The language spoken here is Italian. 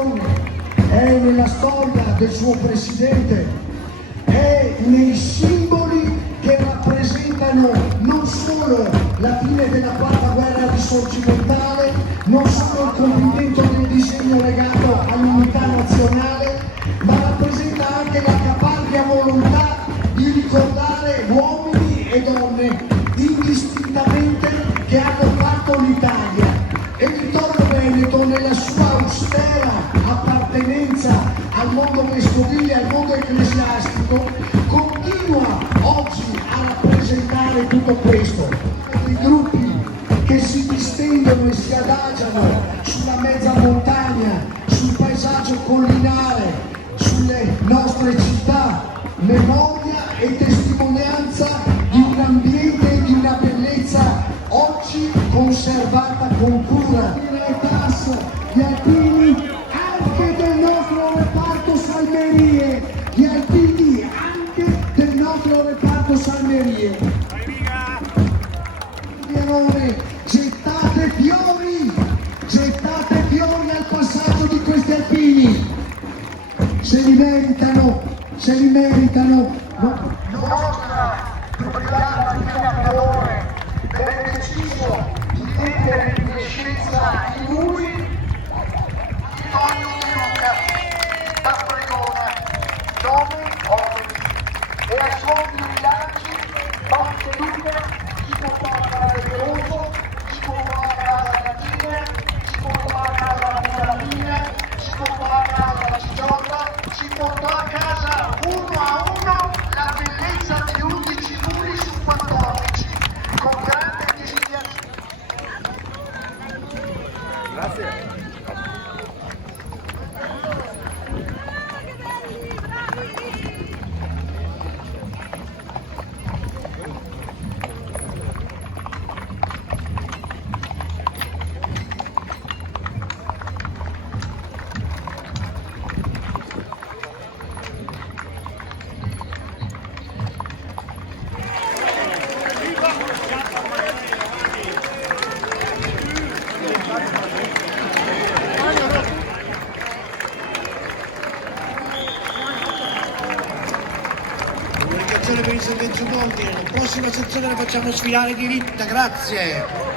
nazioni, è nella storia del suo presidente, è nei simboli che rappresentano non solo la fine della quarta guerra risorgimentale, non solo il compimento del disegno legato all'unità nazionale, ma rappresenta anche la caparbia volontà di ricordare uomini e donne indistintamente che hanno fatto l'Italia. E Vittorio Veneto, nella sua austera appartenenza al mondo vescovile, al mondo ecclesiastico, continua oggi a rappresentare tutto questo. I gruppi che si distendono e si adagiano sulla mezza montagna, sul paesaggio collinare, sulle nostre città, memoria e testimonianza di un ambiente e di una bellezza oggi conservata con cura. Le tasse, gli alpini anche del nostro reparto Salmerie, gli alpini anche del nostro reparto Salmerie. Gettate fiori al passaggio di questi alpini, se li meritano, se li meritano. Nostra brillante calore, ben deciso di mettere in coscienza i muri, Antonio De Luca, da Pregona, nome Operi, e a suoni di rilanci, Banco Luca, si può fare al Veloso, si può fare alla Latina, si può fare a casa la Buonavina, si può fare a casa la Ciciotta, si portò a casa 1-1 la bellezza di 11 muri su 14, con grande desiderazione. Grazie. Per il servizio Golden, la prossima sezione la facciamo sfilare diritta, grazie.